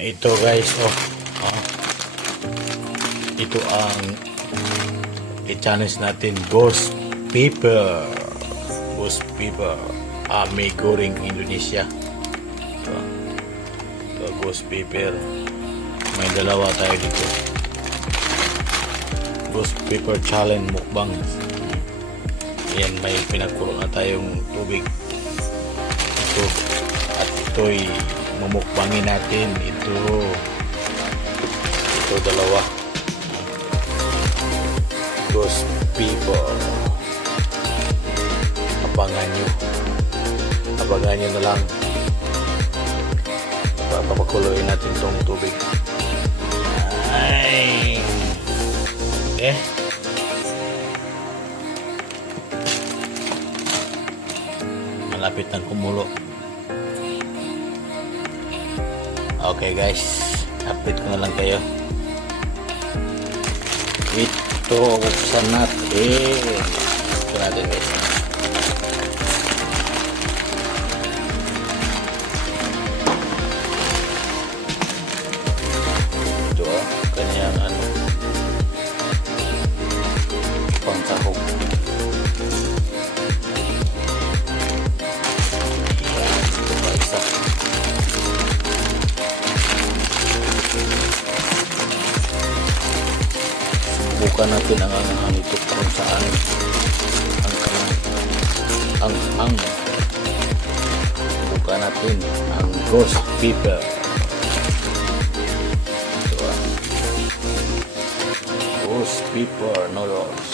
Ito guys, ito ang i-challenge natin, ghost pepper. Ghost pepper, mie goreng Indonesia. Ito ghost pepper. May dalawa tayo dito. Ghost pepper challenge mukbang. Yan, may pinakulo na tayong tubig. Ito, at ito'y mamukbangin natin. Ito dalawa. Ghost pepper. Abangan nyo na lang. Papakuloyin natin itong tubig. Ay, okay. Malapit ng kumulo. Okay guys, update ko na lang kayo. Ito, buksan natin. Ito natin guys. Ito kanyang pangsahog. Ito pa isa. Subukan natin ang ito kung saan ang subukan natin ang ghost pepper. Ito ghost pepper noodles.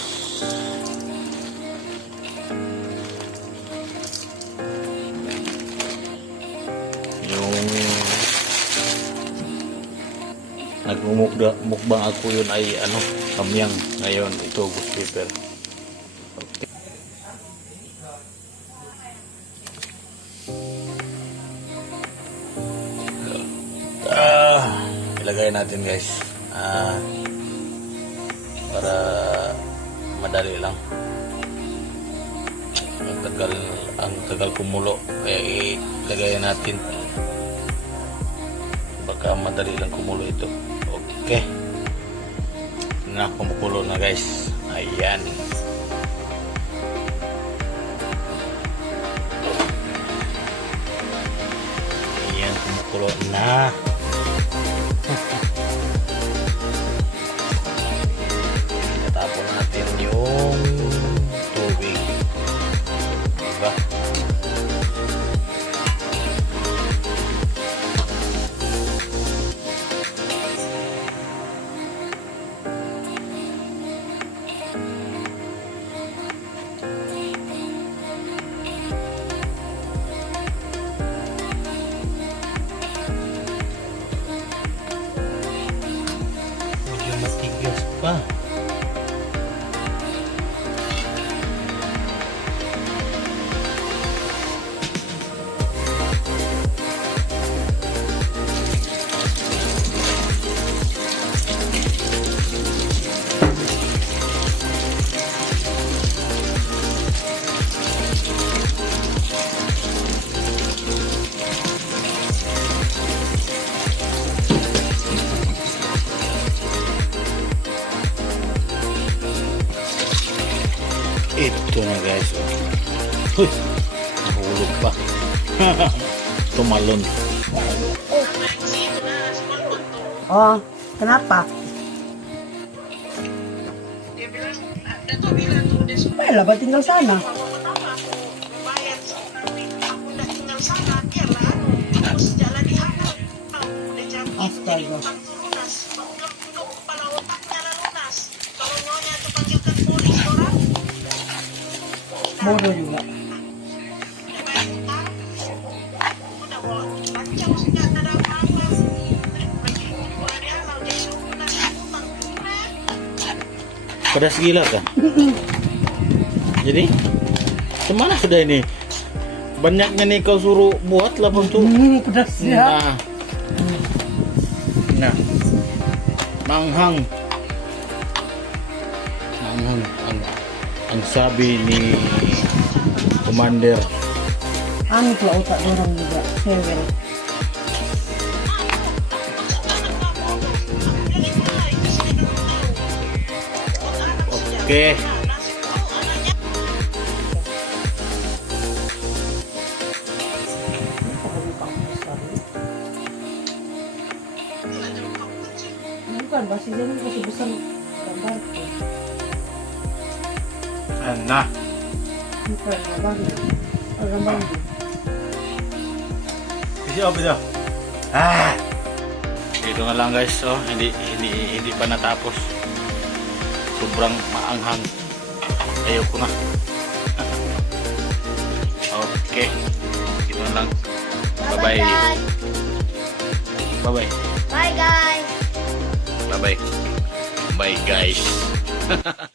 Yung nagmumukbang ako yun ay kamyang. Ngayon ito ghost pepper. Okay. Ilagay natin guys, para madali lang. Ang tagal kumulo, kaya ilagay natin, baka madali lang kumulo ito. Okay na, kumukulo na guys. Ayan, kumukulo na. Tapon natin yung tubig, diba? Medyo matigas pa. Ito na guys. Huy, nahulog pa. Tumalon. Oh, kenapa? Well, ba tinggal sana? Astaga. Bodoh juga. Pedas gila kan? Jadi, kemana sudah ini? Banyaknya nih kau suruh buat lah untuk pedasnya. Nah, manghang ang sabi ni Commander. Ano pula otak orang juga, sewel. Okay. Bukan, basi dyan kasi besar gambar. Ayan na. Bukan, gambar. Gambar. Bisa. Ito na lang guys, oh, hindi pa natapos. Sobrang maanghang. Ayoko na. Okay. Ito na lang. Bye-bye. Bye-bye. Bye guys. Bye-bye. Bye guys.